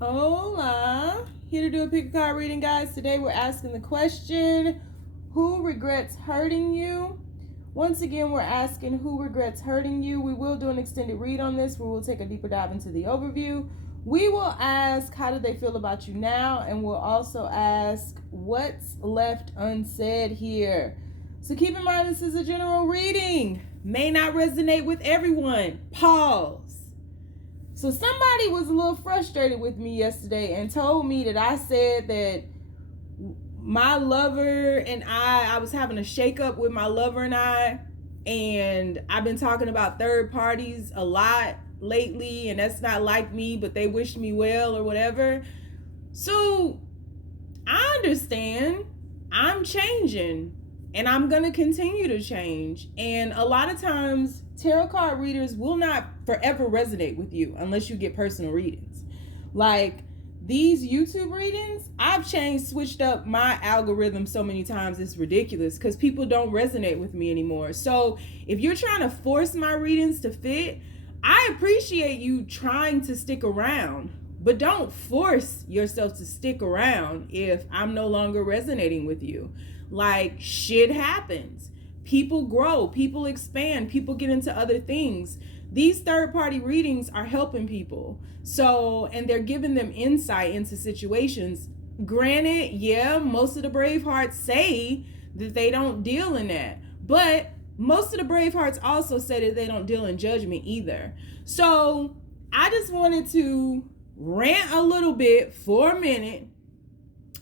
Hola. Here to do a pick a card reading, guys. Today we're asking the question, who regrets hurting you? Once again, we're asking who regrets hurting you. We will do an extended read on this where we'll take a deeper dive into the overview. We will ask, how do they feel about you now? And we'll also ask, what's left unsaid here? So keep in mind, this is a general reading. May not resonate with everyone. Pause. So somebody was a little frustrated with me yesterday and told me that I said that my lover and I was having a shakeup with my lover and I've been talking about third parties a lot lately, and that's not like me, but they wish me well or whatever. So I understand. I'm changing and I'm going to continue to change. And a lot of times tarot card readers will not forever resonate with you unless you get personal readings. Like these YouTube readings, I've switched up my algorithm so many times, it's ridiculous because people don't resonate with me anymore. So if you're trying to force my readings to fit, I appreciate you trying to stick around, but don't force yourself to stick around if I'm no longer resonating with you. Like, shit happens. People grow, people expand, people get into other things. These third-party readings are helping people. So, and they're giving them insight into situations. Granted, yeah, most of the Bravehearts say that they don't deal in that. But most of the Bravehearts also say that they don't deal in judgment either. So, I just wanted to rant a little bit for a minute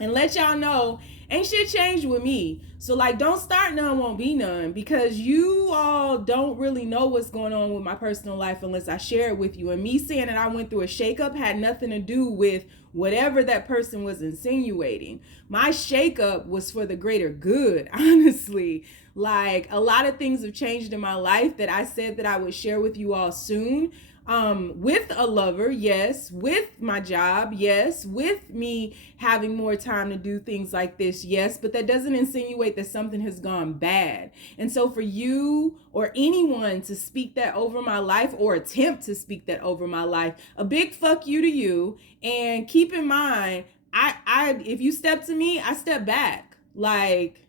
and let y'all know ain't shit changed with me. So like, don't start none, won't be none, because you all don't really know what's going on with my personal life unless I share it with you. And me saying that I went through a shakeup had nothing to do with whatever that person was insinuating. My shakeup was for the greater good, honestly. Like, a lot of things have changed in my life that I said that I would share with you all soon. With a lover, yes. With my job, yes. With me having more time to do things like this, yes. But that doesn't insinuate that something has gone bad. And so for you or anyone to speak that over my life or attempt to speak that over my life, a big fuck you to you. And keep in mind, I if you step to me, I step back. Like,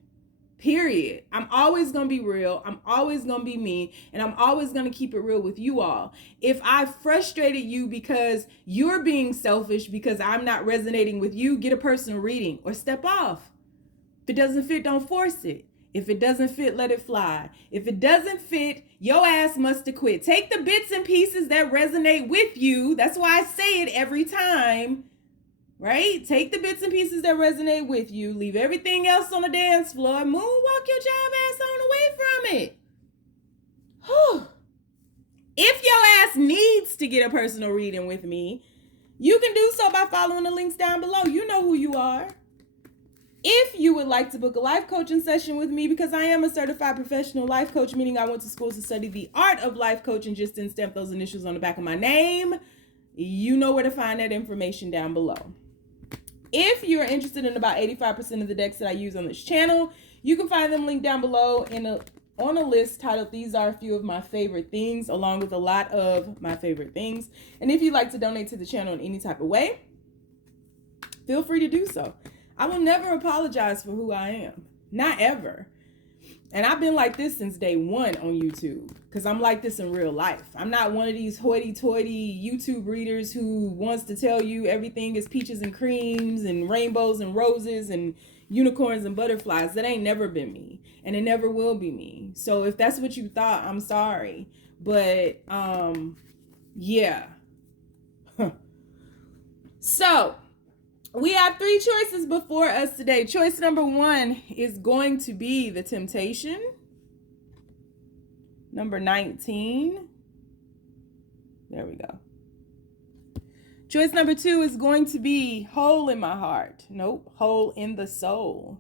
period. I'm always going to be real. I'm always going to be me. And I'm always going to keep it real with you all. If I frustrated you because you're being selfish because I'm not resonating with you, get a personal reading or step off. If it doesn't fit, don't force it. If it doesn't fit, let it fly. If it doesn't fit, your ass must have quit. Take the bits and pieces that resonate with you. That's why I say it every time. Right? Take the bits and pieces that resonate with you. Leave everything else on the dance floor. Moonwalk your job ass on away from it. Whew. If your ass needs to get a personal reading with me, you can do so by following the links down below. You know who you are. If you would like to book a life coaching session with me, because I am a certified professional life coach, meaning I went to school to study the art of life coaching, just didn't stamp those initials on the back of my name, you know where to find that information down below. If you're interested in about 85% of the decks that I use on this channel, you can find them linked down below on a list titled These Are a Few of My Favorite Things, along with a lot of my favorite things. And if you'd like to donate to the channel in any type of way, feel free to do so. I will never apologize for who I am. Not ever. And I've been like this since day one on YouTube, because I'm like this in real life. I'm not one of these hoity-toity YouTube readers who wants to tell you everything is peaches and creams and rainbows and roses and unicorns and butterflies. That ain't never been me, and it never will be me. So if that's what you thought, I'm sorry. But, yeah. So, we have three choices before us today. Choice number one is going to be the Temptation. Number 19. There we go. Choice number two is going to be Hole in My Heart. Nope, Hole in the Soul.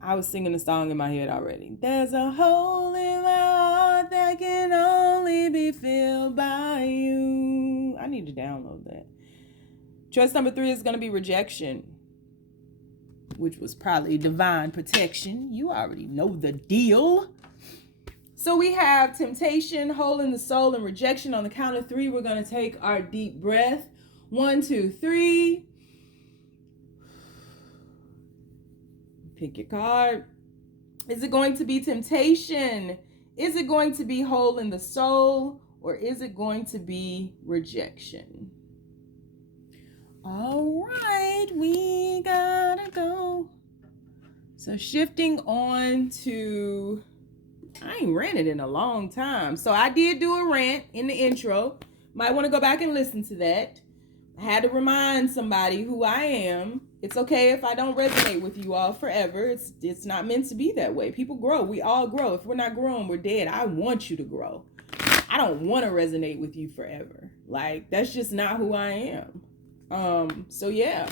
I was singing a song in my head already. There's a hole in my heart that can only be filled by you. I need to download that. Choice number three is going to be Rejection, which was probably Divine Protection. You already know the deal. So we have Temptation, Hole in the Soul, and Rejection. On the count of three, we're going to take our deep breath. 1, 2, 3. Pick your card. Is it going to be temptation? Is it going to be hole in the soul? Or is it going to be rejection? All right, we gotta go. So shifting on to, I ain't ranted in a long time. So I did do a rant in the intro. Might want to go back and listen to that. I had to remind somebody who I am. It's okay if I don't resonate with you all forever. It's not meant to be that way. People grow. We all grow. If we're not growing, we're dead. I want you to grow. I don't want to resonate with you forever. Like, that's just not who I am. So yeah.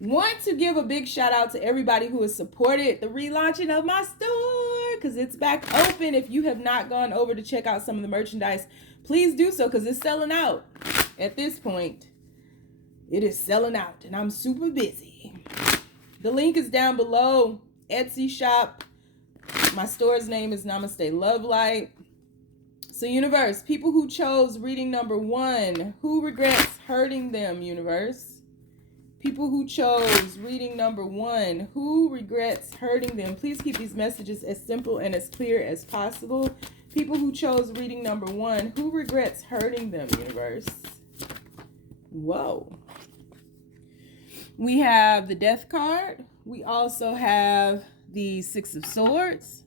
Want to give a big shout out to everybody who has supported the relaunching of my store, because it's back open. If you have not gone over to check out some of the merchandise, please do so, because it's selling out. At this point, it is selling out, and I'm super busy. The link is down below. Etsy shop. My store's name is namasteLOVElight. So universe, people who chose reading number 1, who regrets hurting them, universe? People who chose reading number 1, who regrets hurting them? Please keep these messages as simple and as clear as possible. People who chose reading number 1, who regrets hurting them, universe? Whoa. We have the Death card. We also have the 6 of Swords.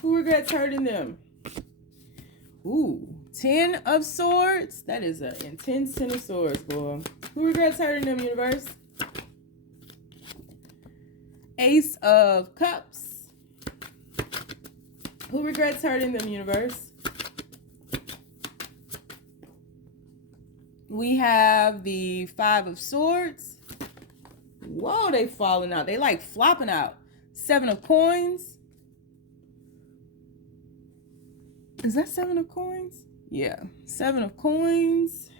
Who regrets hurting them? Ooh, 10 of Swords. That is an intense 10 of Swords, boy. Who regrets hurting them, universe? Ace of Cups. Who regrets hurting them, universe? We have the 5 of Swords. Whoa, they falling out. They like flopping out. 7 of Coins. Is that 7 of Coins? Yeah, 7 of Coins.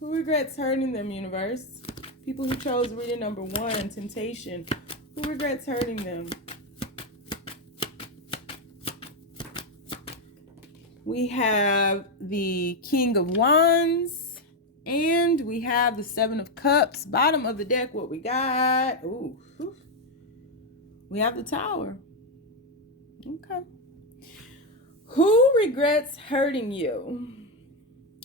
Who regrets hurting them, universe? People who chose reading number 1, temptation. Who regrets hurting them? We have the King of Wands. And we have the 7 of Cups. Bottom of the deck, what we got? Ooh. We have the Tower. Okay. Who regrets hurting you?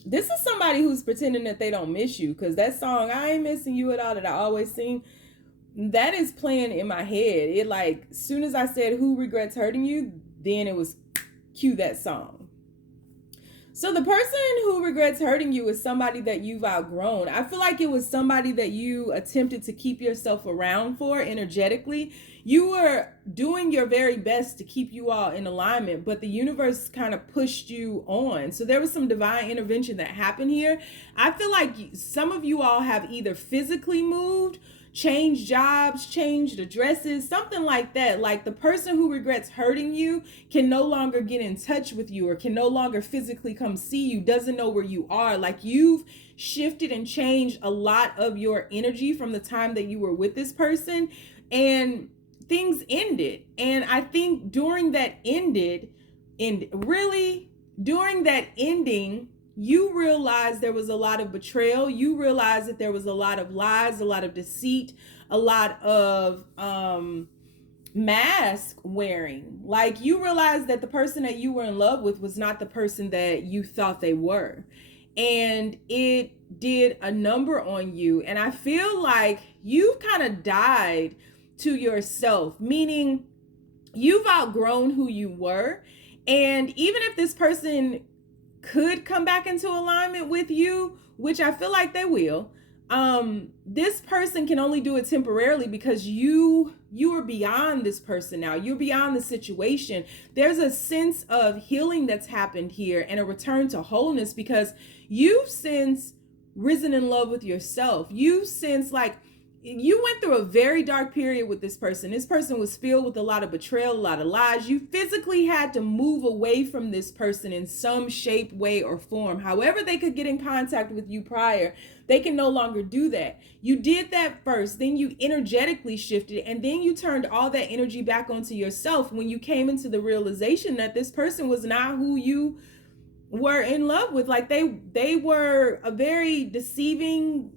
This is somebody who's pretending that they don't miss you, because that song, I Ain't Missing You at All, that I always sing, that is playing in my head. It like, as soon as I said who regrets hurting you, then it was cue that song. So the person who regrets hurting you is somebody that you've outgrown. I feel like it was somebody that you attempted to keep yourself around for energetically. You were doing your very best to keep you all in alignment, but the universe kind of pushed you on. So there was some divine intervention that happened here. I feel like some of you all have either physically moved, changed jobs, changed addresses, something like that. Like the person who regrets hurting you can no longer get in touch with you, or can no longer physically come see you, doesn't know where you are. Like you've shifted and changed a lot of your energy from the time that you were with this person, and things ended. And I think during that ending, you realized there was a lot of betrayal. You realized that there was a lot of lies, a lot of deceit, a lot of mask wearing. Like you realized that the person that you were in love with was not the person that you thought they were. And it did a number on you. And I feel like you've kind of died to yourself, meaning you've outgrown who you were. And even if this person could come back into alignment with you, which I feel like they will, this person can only do it temporarily, because you are beyond this person now. You're beyond the situation. There's a sense of healing that's happened here, and a return to wholeness, because you've since risen in love with yourself. You've since, like, you went through a very dark period with this person. This person was filled with a lot of betrayal, a lot of lies. You physically had to move away from this person in some shape, way, or form. However they could get in contact with you prior, they can no longer do that. You did that first, then you energetically shifted, and then you turned all that energy back onto yourself when you came into the realization that this person was not who you were in love with. Like they were a very deceiving,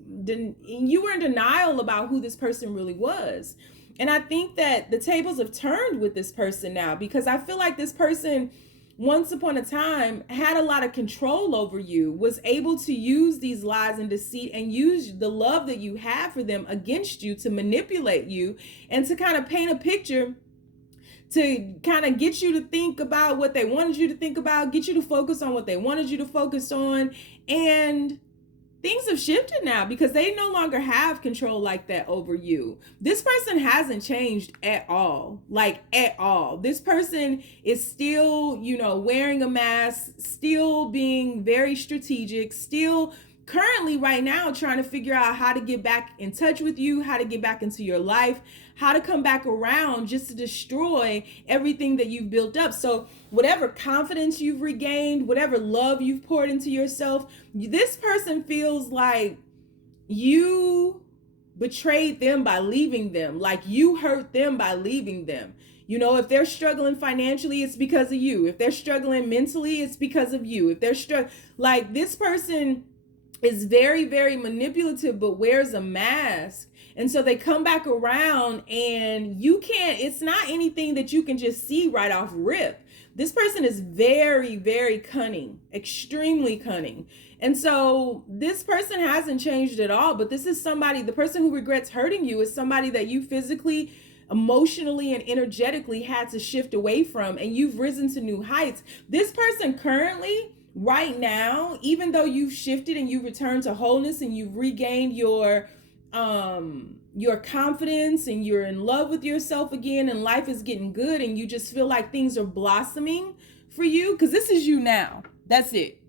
you were in denial about who this person really was. And I think that the tables have turned with this person now, because I feel like this person once upon a time had a lot of control over you, was able to use these lies and deceit and use the love that you have for them against you to manipulate you and to kind of paint a picture, to kind of get you to think about what they wanted you to think about, get you to focus on what they wanted you to focus on. And things have shifted now because they no longer have control like that over you. This person hasn't changed at all, like at all. This person is still, wearing a mask, still being very strategic, still currently right now trying to figure out how to get back in touch with you, how to get back into your life, how to come back around just to destroy everything that you've built up. So whatever confidence you've regained, whatever love you've poured into yourself, this person feels like you betrayed them by leaving them, like you hurt them by leaving them. If they're struggling financially, it's because of you. If they're struggling mentally, it's because of you. If they're like, this person is very, very manipulative, but wears a mask. And so they come back around and it's not anything that you can just see right off rip. This person is very, very cunning, extremely cunning. And so this person hasn't changed at all, but this is the person who regrets hurting you is somebody that you physically, emotionally, and energetically had to shift away from, and you've risen to new heights. This person currently, right now, even though you've shifted and you've returned to wholeness and you've regained your confidence and you're in love with yourself again and life is getting good and you just feel like things are blossoming for you, because this is you now. That's it.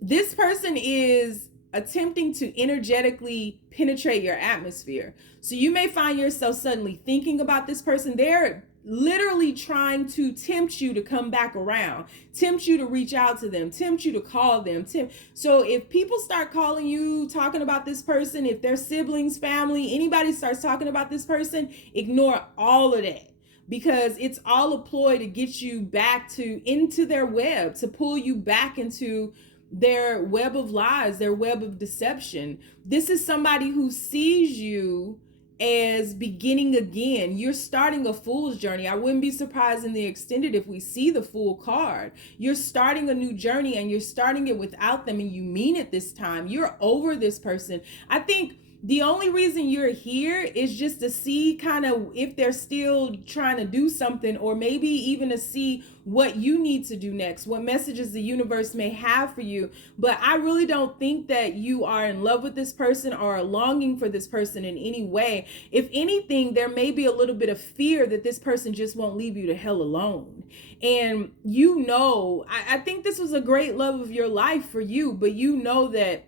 This person is attempting to energetically penetrate your atmosphere. So you may find yourself suddenly thinking about this person. They're literally trying to tempt you to come back around, tempt you to reach out to them, tempt you to call them. So if people start calling you, talking about this person, if their siblings, family, anybody starts talking about this person, ignore all of that, because it's all a ploy to get you back into their web, to pull you back into their web of lies, their web of deception. This is somebody who sees you as beginning again. You're starting a fool's journey. I wouldn't be surprised in the extended if we see the Fool card. You're starting a new journey and you're starting it without them, and you mean it this time. You're over this person. I think the only reason you're here is just to see kind of if they're still trying to do something, or maybe even to see what you need to do next, what messages the universe may have for you. But I really don't think that you are in love with this person or are longing for this person in any way. If anything, there may be a little bit of fear that this person just won't leave you to hell alone. And I think this was a great love of your life for you, but that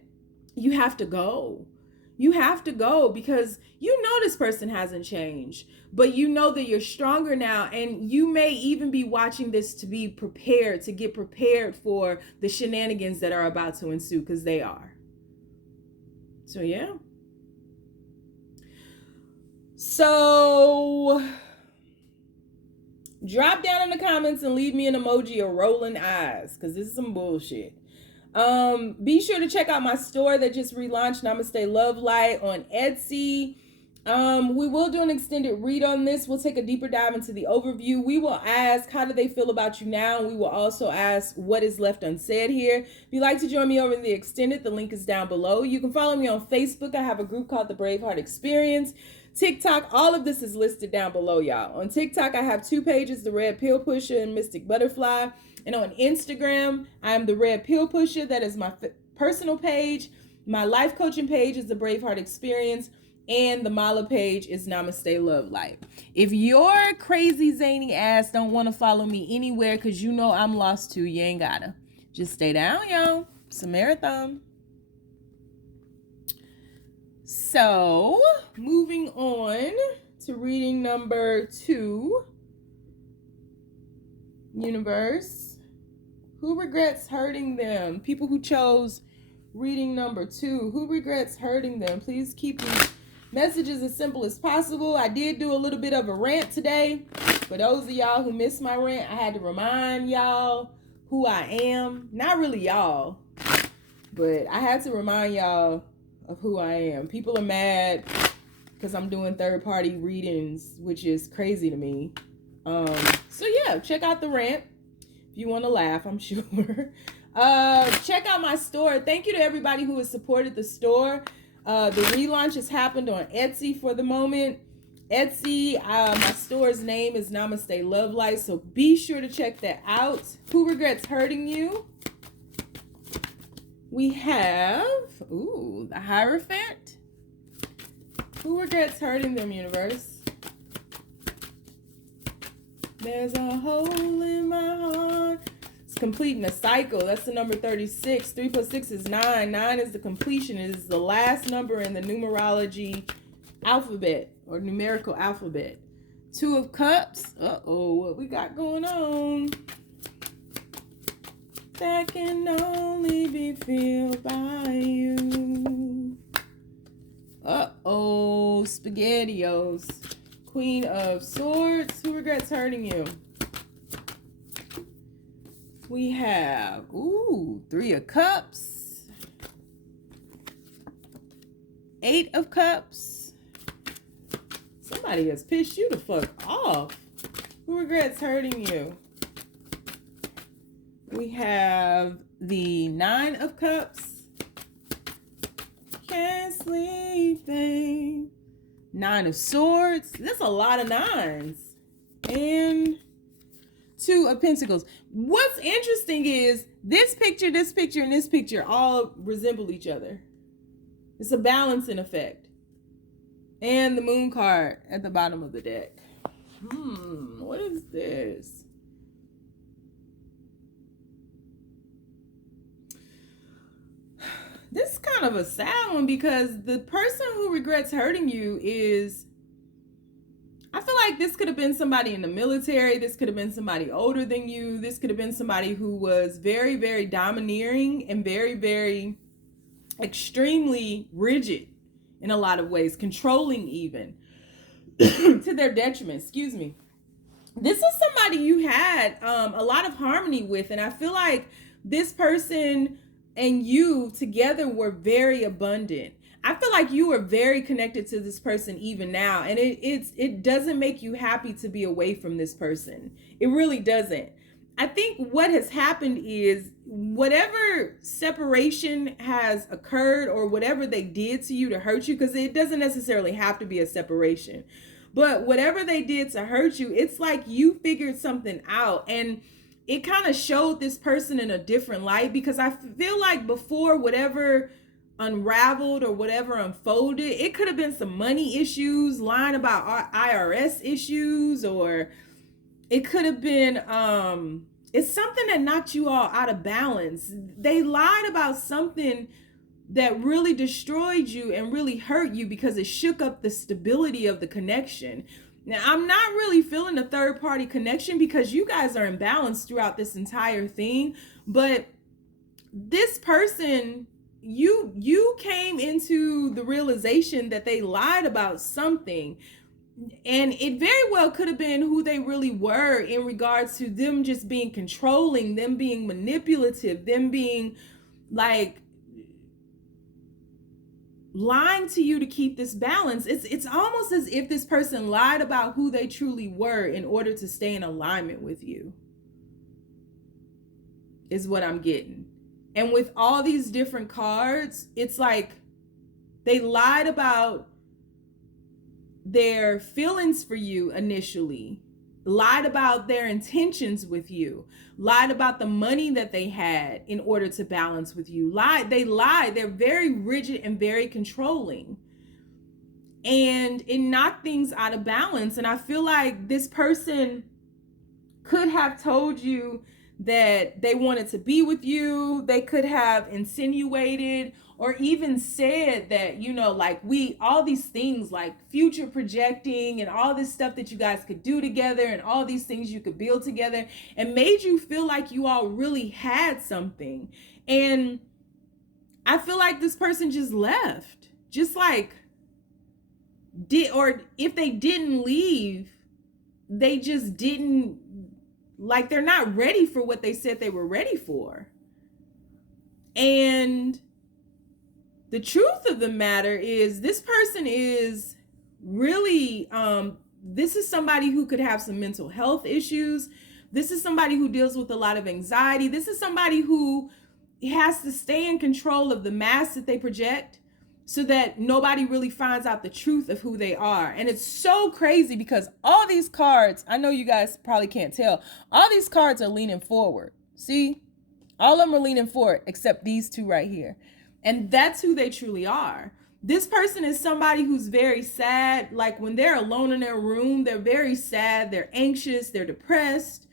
you have to go. You have to go because this person hasn't changed, but that you're stronger now, and you may even be watching this to be prepared, to get prepared for the shenanigans that are about to ensue, because they are. So yeah. So drop down in the comments and leave me an emoji of rolling eyes, because this is some bullshit. Be sure to check out my store that just relaunched, namasteLOVElight, on Etsy. We will do an extended read on this. We'll take a deeper dive into the overview. We will ask, how do they feel about you now? We will also ask, what is left unsaid here? If you'd like to join me over in the extended, the link is down below. You can follow me on Facebook. I have a group called the Braveheart Experience. TikTok, all of this is listed down below, y'all. On TikTok, I have 2 pages, the Red Pill Pusher and Mystic Butterfly. And on Instagram, I'm the Red Pill Pusher. That is my personal page. My life coaching page is the Braveheart Experience. And the Mala page is namasteLOVElight. If your crazy zany ass don't want to follow me anywhere because I'm lost too, you ain't gotta. Just stay down, y'all. It's a marathon. So, moving on to reading number 2. Universe, who regrets hurting them? People who chose reading number 2, who regrets hurting them? Please keep these messages as simple as possible. I did do a little bit of a rant today. For those of y'all who missed my rant, I had to remind y'all who I am. Not really y'all, but I had to remind y'all of who I am. People are mad because I'm doing third-party readings, which is crazy to me. So yeah, check out the rant if you want to laugh, I'm sure. Check out my store. Thank you to everybody who has supported the store. The relaunch has happened on Etsy for the moment. Etsy, my store's name is namasteLOVElight, so be sure to check that out. Who regrets hurting you? We have, the Hierophant. Who regrets hurting them, universe? There's a hole in my heart. It's completing a cycle. That's the number 36. 3 plus 6 is 9. 9 is the completion. It is the last number in the numerology alphabet or numerical alphabet. 2 of Cups. What we got going on? That can only be filled by you. SpaghettiOs. Queen of Swords. Who regrets hurting you? We have, 3 of Cups. 8 of Cups. Somebody has pissed you the fuck off. Who regrets hurting you? We have the 9 of Cups. Can't sleep, babe. 9 of Swords. That's a lot of 9s. And 2 of Pentacles. What's interesting is this picture, and this picture all resemble each other. It's a balancing effect. And the Moon card at the bottom of the deck. What is this? This is kind of a sad one because the person who regrets hurting you is, I feel like this could have been somebody in the military. This could have been somebody older than you. This could have been somebody who was very, very domineering and very, very extremely rigid in a lot of ways, controlling even to their detriment. Excuse me. This is somebody you had a lot of harmony with, and I feel like this person and you together were very abundant. I feel like you are very connected to this person even now, and it doesn't make you happy to be away from this person. It really doesn't. I think what has happened is whatever separation has occurred or whatever they did to you to hurt you, because it doesn't necessarily have to be a separation, but whatever they did to hurt you, it's like you figured something out, and it kind of showed this person in a different light, because I feel like before whatever unraveled or whatever unfolded, it could have been some money issues, lying about IRS issues, or it could have been it's something that knocked you all out of balance. They lied about something that really destroyed you and really hurt you because it shook up the stability of the connection. Now, I'm not really feeling a third party connection because you guys are in balance throughout this entire thing, but this person, you came into the realization that they lied about something, and it very well could have been who they really were in regards to them just being controlling, them being manipulative, them being like lying to you to keep this balance. It's almost as if this person lied about who they truly were in order to stay in alignment with you, is what I'm getting. And with all these different cards, it's like they lied about their feelings for you initially, lied about their intentions with you, lied about the money that they had in order to balance with you. They lied. They're very rigid and very controlling. And it knocked things out of balance. And I feel like this person could have told you that they wanted to be with you. They could have insinuated or even said that, you know, like all these things like future projecting and all this stuff that you guys could do together and all these things you could build together, and made you feel like you all really had something. And I feel like this person just left, just like or if they didn't leave, they just didn't, like, they're not ready for what they said they were ready for. And the truth of the matter is, this person is really, this is somebody who could have some mental health issues. This is somebody who deals with a lot of anxiety. This is somebody who has to stay in control of the mask that they project so that nobody really finds out the truth of who they are. And it's so crazy because all these cards, I know you guys probably can't tell, all these cards are leaning forward. See? All of them are leaning forward except these two right here. And that's who they truly are. This person is somebody who's very sad. Like when they're alone in their room, they're very sad, they're anxious, they're depressed.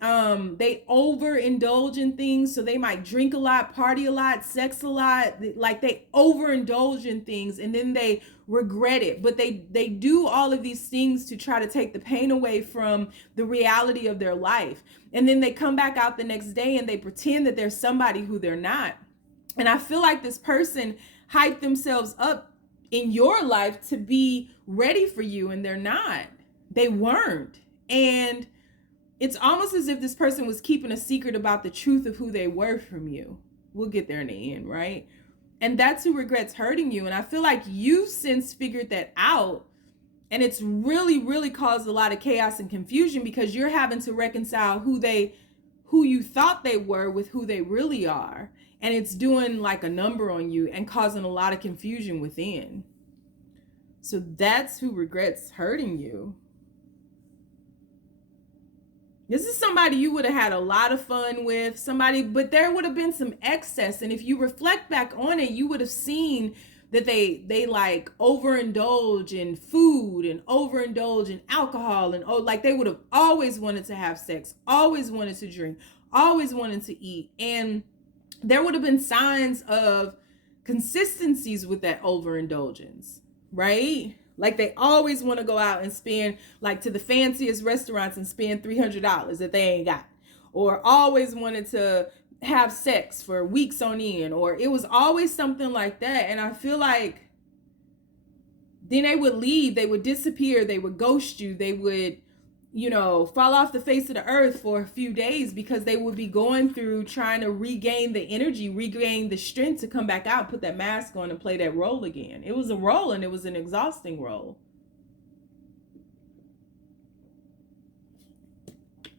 They overindulge in things. So they might drink a lot, party a lot, sex a lot. Like they overindulge in things and then they regret it. But they do all of these things to try to take the pain away from the reality of their life. And then they come back out the next day and they pretend that they're somebody who they're not. And I feel like this person hyped themselves up in your life to be ready for you, and they're not. They weren't. And it's almost as if this person was keeping a secret about the truth of who they were from you. We'll get there in the end, right? And that's who regrets hurting you. And I feel like you've since figured that out. And it's really, really caused a lot of chaos and confusion because you're having to reconcile who you thought they were with who they really are. And it's doing like a number on you and causing a lot of confusion within. So that's who regrets hurting you. This is somebody you would have had a lot of fun with, but there would have been some excess. And if you reflect back on it, you would have seen that they like overindulge in food and overindulge in alcohol. And like they would have always wanted to have sex, always wanted to drink, always wanted to eat. And there would have been signs of consistencies with that overindulgence, right? Like they always want to go out and spend like to the fanciest restaurants and spend $300 that they ain't got, or always wanted to have sex for weeks on end, or it was always something like that. And I feel like then they would leave, they would disappear, they would ghost you, they would, fall off the face of the earth for a few days because they would be going through trying to regain the energy, regain the strength to come back out, put that mask on and play that role again. It was a role and it was an exhausting role.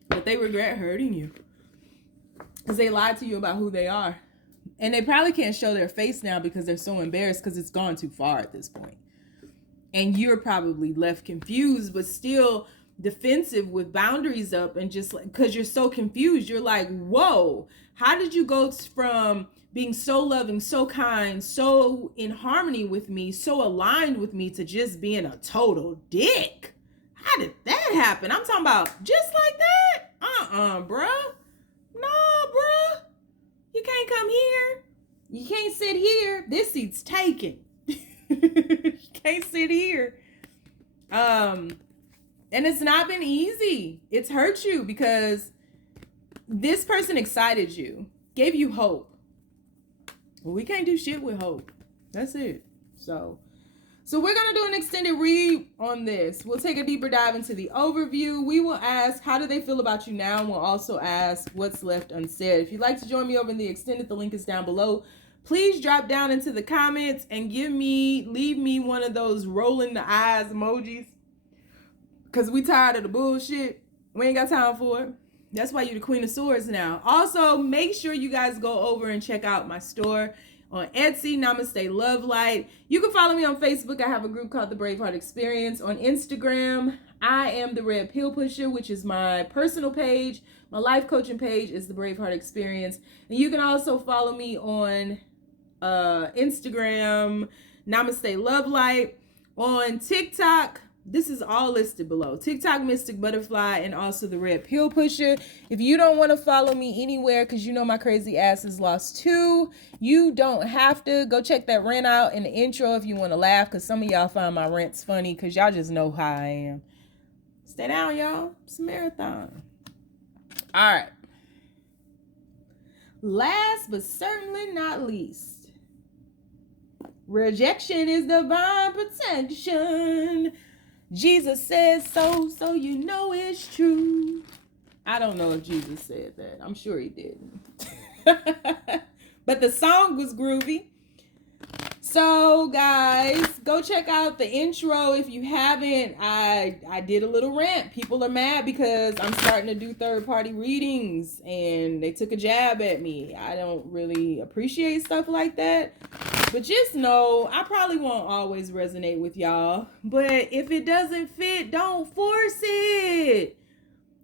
But they regret hurting you because they lied to you about who they are. And they probably can't show their face now because they're so embarrassed because it's gone too far at this point. And you're probably left confused, but still defensive with boundaries up, and just like, because you're so confused, you're like, whoa, how did you go from being so loving, so kind, so in harmony with me, so aligned with me, to just being a total dick? How did that happen? I'm talking about just like that? Bruh. No, bruh. You can't come here. You can't sit here. This seat's taken. You can't sit here. And it's not been easy. It's hurt you because this person excited you, gave you hope. Well, we can't do shit with hope. That's it. So we're going to do an extended read on this. We'll take a deeper dive into the overview. We will ask, how do they feel about you now? And we'll also ask what's left unsaid. If you'd like to join me over in the extended, the link is down below. Please drop down into the comments and leave me one of those rolling the eyes emojis. Because we tired of the bullshit. We ain't got time for it. That's why you're the Queen of Swords now. Also, make sure you guys go over and check out my store on Etsy, namasteLOVElight. You can follow me on Facebook. I have a group called the Braveheart Experience. On Instagram, I am the Red Pill Pusher, which is my personal page. My life coaching page is the Braveheart Experience. And you can also follow me on Instagram, namasteLOVElight. On TikTok, this is all listed below. TikTok, Mystic Butterfly, and also the Red Pill Pusher. If you don't want to follow me anywhere because you know my crazy ass is lost too, you don't have to. Go check that rant out in the intro if you want to laugh, because some of y'all find my rants funny because y'all just know how I am. Stay down, y'all. It's a marathon. All right. Last but certainly not least, rejection is divine protection. Jesus says so, so you know it's true. I don't know if Jesus said that. I'm sure he didn't. But the song was groovy. So guys, go check out the intro if you haven't. I did a little rant. People are mad because I'm starting to do third-party readings and they took a jab at me. I don't really appreciate stuff like that. But just know, I probably won't always resonate with y'all. But if it doesn't fit, don't force it.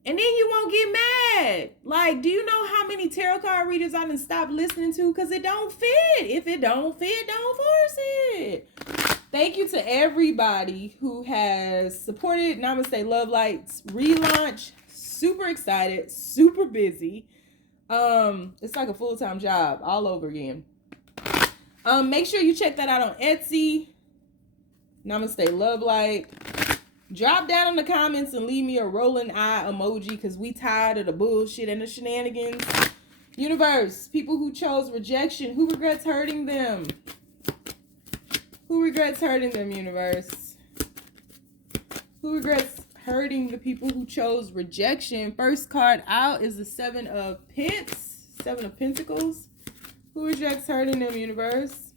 And then you won't get mad. Like, do you know how many tarot card readers I done stopped listening to because it don't fit? If it don't fit, don't force it. Thank you to everybody who has supported namasteLOVelight's relaunch. Super excited, super busy. It's like a full-time job all over again. Make sure you check that out on Etsy. namasteLOVelight. Drop down in the comments and leave me a rolling eye emoji because we tired of the bullshit and the shenanigans. Universe, people who chose rejection, who regrets hurting them? Who regrets hurting them, universe? Who regrets hurting the people who chose rejection? First card out is the Seven of Pentacles. Who regrets hurting them, universe?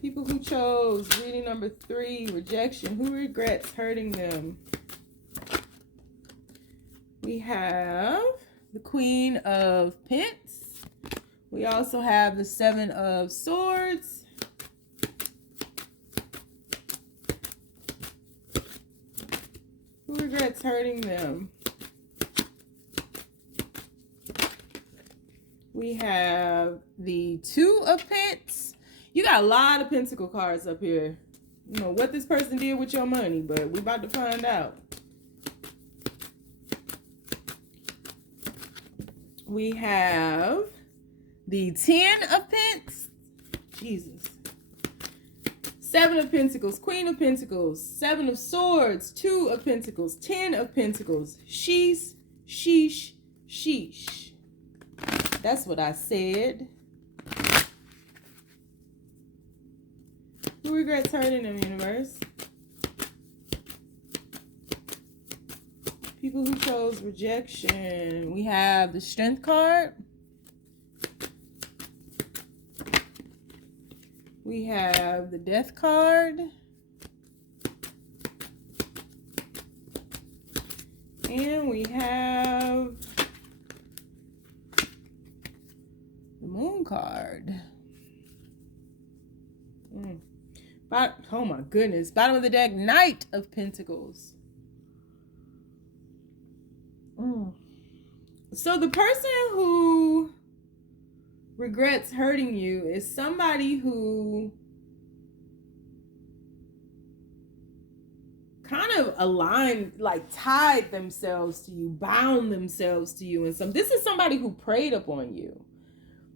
People who chose reading number 3, rejection. Who regrets hurting them? We have the Queen of Pentacles. We also have the Seven of Swords. Who regrets hurting them? We have the Two of Pentacles. You got a lot of pentacle cards up here. You know what this person did with your money, but we're about to find out. We have the Ten of Pentacles. Jesus. Seven of Pentacles, Queen of Pentacles, Seven of Swords, Two of Pentacles, Ten of Pentacles. Sheesh, sheesh, sheesh. That's what I said. Who regrets hurting them, universe? People who chose rejection. We have the Strength card. We have the Death card. And we have the Moon card. Oh my goodness. Bottom of the deck, Knight of Pentacles. So the person who regrets hurting you is somebody who kind of aligned, like tied themselves to you, bound themselves to you. And this is somebody who preyed upon you.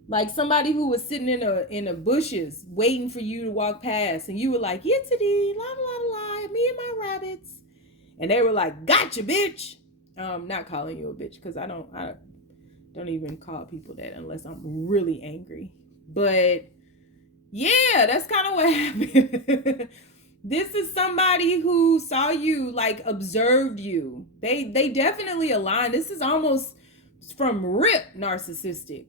Like somebody who was sitting in the bushes waiting for you to walk past, and you were like, yittity, la la la, me and my rabbits. And they were like, gotcha, bitch. Not calling you a bitch, because I don't even call people that unless I'm really angry. But yeah, that's kind of what happened. This is somebody who saw you, like observed you. They definitely aligned. This is almost from rip narcissistic.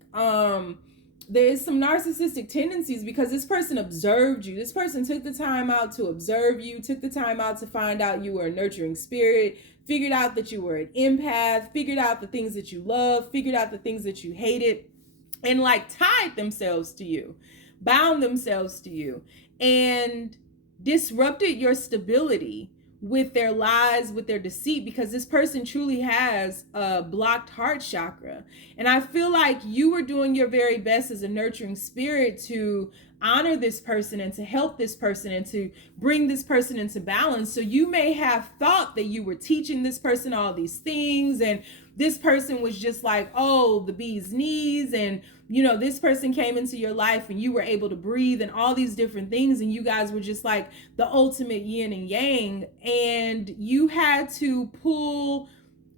There's some narcissistic tendencies because this person observed you. This person took the time out to observe you, took the time out to find out you were a nurturing spirit, figured out that you were an empath, figured out the things that you love, figured out the things that you hated, and like tied themselves to you, bound themselves to you, and disrupted your stability with their lies, with their deceit, because this person truly has a blocked heart chakra. And I feel like you were doing your very best as a nurturing spirit to honor this person and to help this person and to bring this person into balance. So you may have thought that you were teaching this person all these things, and this person was just like, oh, the bee's knees, and you know, this person came into your life and you were able to breathe and all these different things, and you guys were just like the ultimate yin and yang, and you had to pull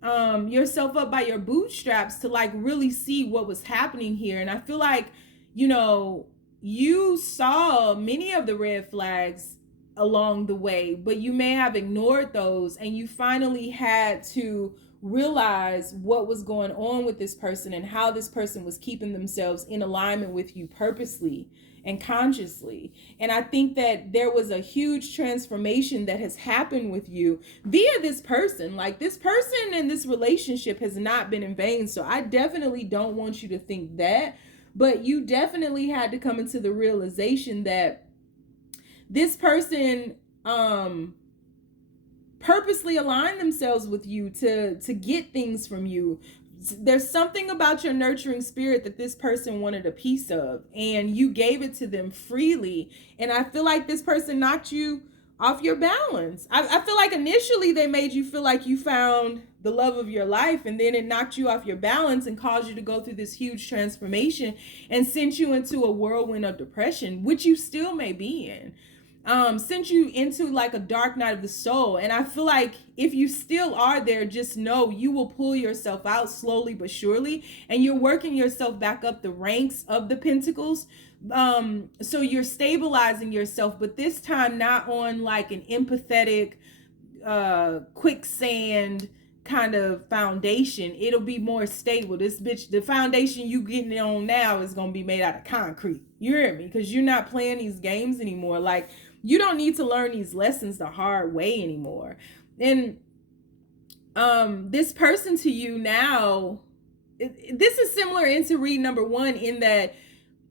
yourself up by your bootstraps to like really see what was happening here. And I feel like, you know, you saw many of the red flags along the way, but you may have ignored those, and you finally had to realize what was going on with this person and how this person was keeping themselves in alignment with you purposely and consciously. And I think that there was a huge transformation that has happened with you via this person. Like, this person and this relationship has not been in vain. So I definitely don't want you to think that, but you definitely had to come into the realization that this person purposely aligned themselves with you to get things from you. There's something about your nurturing spirit that this person wanted a piece of, and you gave it to them freely. And I feel like this person knocked you off your balance. I feel like initially they made you feel like you found the love of your life, and then it knocked you off your balance and caused you to go through this huge transformation and sent you into a whirlwind of depression, which you still may be in. Sent you into like a dark night of the soul. And I feel like if you still are there, just know you will pull yourself out slowly but surely, and you're working yourself back up the ranks of the pentacles. So you're stabilizing yourself, but this time not on like an empathetic quicksand kind of foundation. It'll be more stable. The foundation you getting on now is gonna be made out of concrete. You hear me? Because you're not playing these games anymore. Like, you don't need to learn these lessons the hard way anymore. And this person to you now, this is similar into read number 1, in that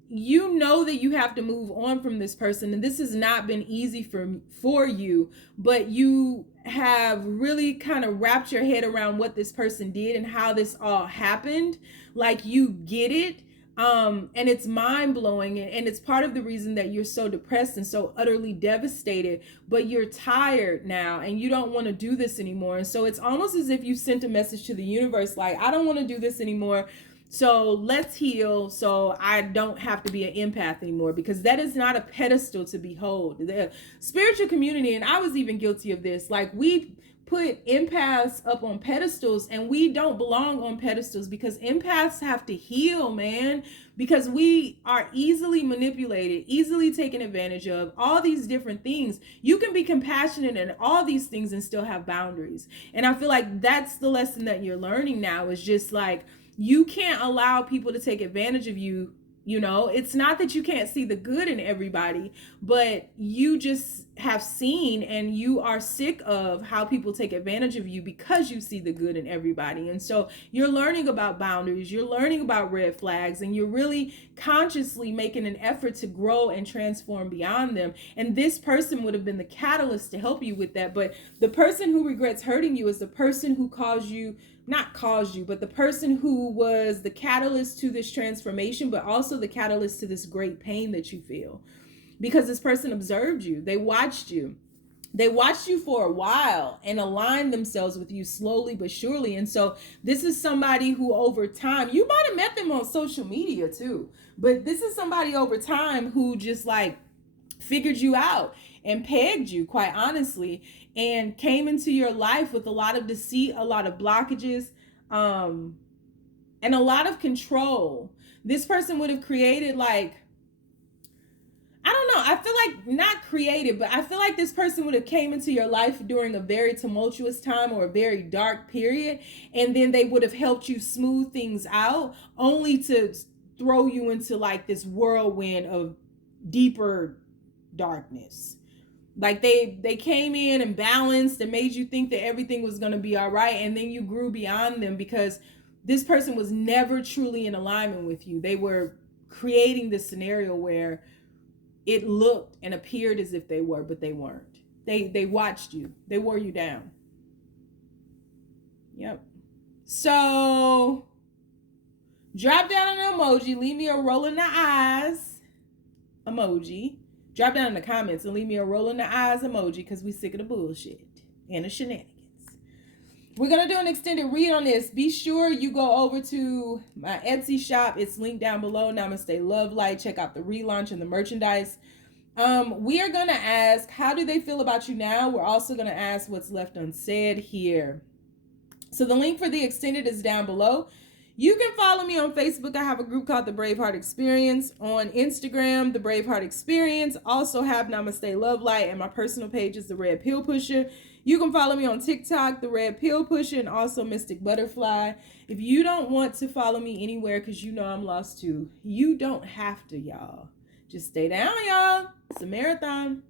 you know that you have to move on from this person, and this has not been easy for you, but you have really kind of wrapped your head around what this person did and how this all happened. Like, you get it. And it's mind-blowing, and it's part of the reason that you're so depressed and so utterly devastated, but you're tired now and you don't want to do this anymore. And so it's almost as if you sent a message to the universe, like, I don't want to do this anymore, so let's heal, so I don't have to be an empath anymore, because that is not a pedestal to behold. The spiritual community, and I was even guilty of this, like, we put empaths up on pedestals, and we don't belong on pedestals, because empaths have to heal, man, because we are easily manipulated, easily taken advantage of, all these different things. You can be compassionate and all these things and still have boundaries. And I feel like that's the lesson that you're learning now, is just like, you can't allow people to take advantage of you. You know, it's not that you can't see the good in everybody, but you just have seen, and you are sick of how people take advantage of you because you see the good in everybody. And so you're learning about boundaries, you're learning about red flags, and you're really consciously making an effort to grow and transform beyond them. And this person would have been the catalyst to help you with that. But the person who regrets hurting you is the person who but the person who was the catalyst to this transformation, but also the catalyst to this great pain that you feel. Because this person observed you. They watched you. They watched you for a while and aligned themselves with you slowly but surely. And so this is somebody who over time, you might have met them on social media too, but this is somebody over time who just like figured you out and pegged you, quite honestly, and came into your life with a lot of deceit, a lot of blockages, and a lot of control. This person would have created, like, I don't know, I feel like not created, but I feel like this person would have came into your life during a very tumultuous time or a very dark period, and then they would have helped you smooth things out, only to throw you into like this whirlwind of deeper darkness. Like, they came in and balanced and made you think that everything was going to be all right, and then you grew beyond them, because this person was never truly in alignment with you. They were creating this scenario where it looked and appeared as if they were, but they weren't. They watched you. They wore you down. Yep. So drop down an emoji. Leave me a rolling the eyes emoji. Drop down in the comments and leave me a rolling the eyes emoji, because we sick of the bullshit and the shenanigans. We're going to do an extended read on this. Be sure you go over to my Etsy shop. It's linked down below. namasteLOVElight. Check out the relaunch and the merchandise. We are going to ask, how do they feel about you now? We're also going to ask what's left unsaid here. So the link for the extended is down below. You can follow me on Facebook. I have a group called the Braveheart Experience. On Instagram, the Braveheart Experience. Also have namasteLOVElight, and my personal page is the Red Pill Pusher. You can follow me on TikTok, the Red Pill Pusher, and also Mystic Butterfly. If you don't want to follow me anywhere because you know I'm lost too, you don't have to, y'all. Just stay down, y'all. It's a marathon.